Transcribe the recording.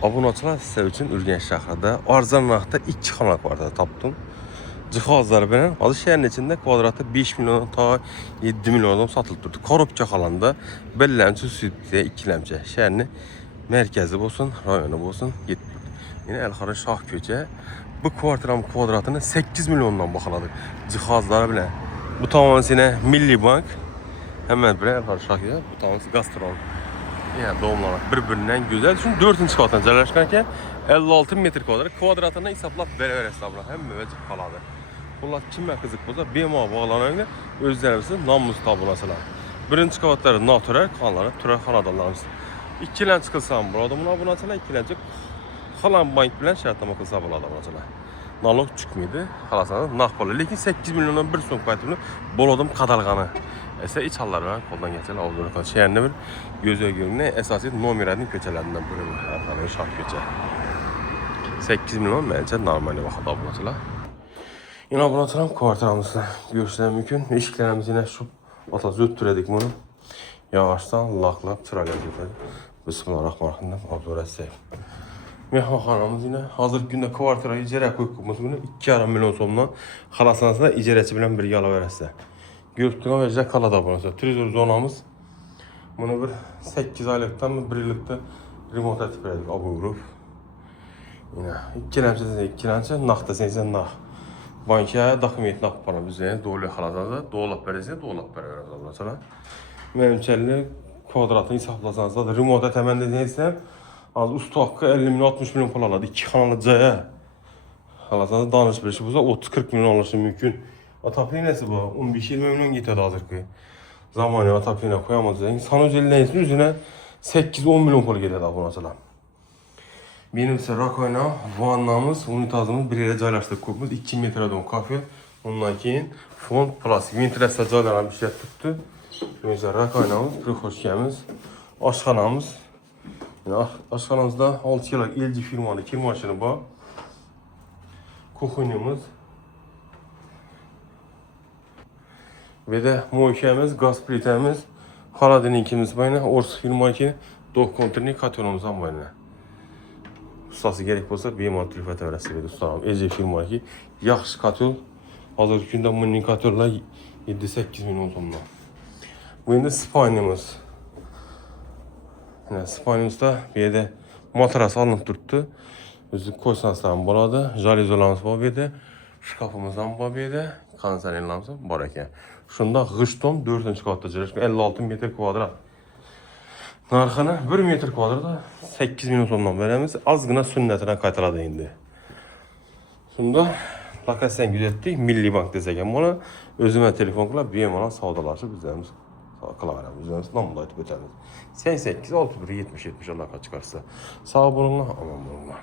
Abunəçilər sizə üçün Ürgənç şəhərində arzan narxda 2 xana kvartira tapdım. Cihazlar bilen adı şehrin içinde kvadratı 5 milyon ta 7 milyon satılıp durdu. Korupça halanda belirlenci sütüye ikilemce. Şehrini merkezi olsun, rayonu olsun gitmiyor. Yine Elxarı Şahköçe bu kvartiranın kvadratını 8 milyondan bakaladık. Cihazları bile. Bu tamamen yine Milli Bank. Hemen bile Elxarı Şahköçe. Bu tamamen Gastron. Yani doğumlar birbirinden güzel. Çünkü 4. katına yerleşkenken 56 metr kvadratına hesaplap beraber hesabla. Hem müvecik kaladı. Bunlar kimə qızıq bolsa, BMA bağlananlar özlərimizi namus tabunasılar. 1-ci qavatları naturel kanları, türel xanadallarımız. 2-lən çıxılsam burada buna abunasılar, 2-lənci xalan bank bilen şərtlama qılsa burada abunasılar. Nalog çıxmıydı, xalasana naqbalı. Lakin 8 milyondan bir son qaytını boladım qadalğanı. Ese iç halları var, koldan geçerler. Avduratan şehirinde bir gözü görününe esası Nomirədin köçəlerindən bölümü. Erkanın Şah köçə. 8 milyon məncə normali vaxtda abunasılar. Yine abunatıram kvartiramızda görüşlər mümkün. İşiklərimiz yine şu atazöt türedik bunu. Yavaştan laqlaq çıraqla götürdük. Bismillahirrahmanirrahim. Abdurrahim. Mehmanxanamız yine hazır günde kvartira icra hüququmuz bunu 2,5 milyon somdan xalasınızda icarəçi bilen bir yala verəsə. Görüntüne verecek kalada abunası. Trezor zonamız. Bunu bir 8 aylıktan bir yıllıkta remote etip verdik. Abu grup. Yine ikilemçe naqda sensen naq. Bankaya daximiyyət naq para bizə doğru xalasanızda dolap verəsə dolap verərsiniz. Mənimçəli kvadratını hesablasanızda da remote təməndə deyilsəm az usta haqqı 50 milyon 60 milyon pul aladı. 2 xanalı caya. Xalasanızda danış bir şey bulsa 30-40 milyon alışı mümkün. Ataplinesi bu. 15-20 milyon getirdi hazır ki. Zamanı atapline koyamaz. İnsan özelliğinin üzerine 8-10 milyon pul getirdi abunasılar. Benim ise Rakoyna vannamız, unitazımız bir yere caylaştık kopumuz. 2 metreden kafe. Ondan keyin fon plastik. Ventilasiya caylanan bir şey tuttu. Benim ise Rakoynamız, bir hoşgemiz, aşxanamız. Yani aşxanamızda 6 yıllık LG firmalı kir maşını var. Kuxunyamız. Ve de muhkemiz, gaz plitemiz, Haladeninkimiz bayına, Ors firmaki dok kontrini katyonumuzdan bayına. Ustası gerek olsa bir emanet tülfət əvrəsi verir ustalarım. Ece firmaki yaxşı katyon, hazır gündə mini katyonla 7-8 milyon somla. Bu indi spanyamız. Yani spanyamızda bir yerde matras alınıp durdu. Özü koysansdan boladı, jalizolarımız var bir yerde, şkafımızdan var bir yerde, kanserlerimiz var ekan. Şunda Gışton 4. katta yerləşir, 56 metr kvadrat. Narxını 1 metr kvadrada 8 milyon somdan verəmiz. Az qına sünnətinə qaytaladı indi. Şunda lokasiyanı güzəltdik. Milli Bank desəkən buna özümə telefon qılıb BMA-la savdalaşıb bizlərimiz qıla verəmiz. Bizlərimiz namla aytıb ötəmiz. 88 61 70 70 Allah çıxarsa. Sağ olun, aman olun.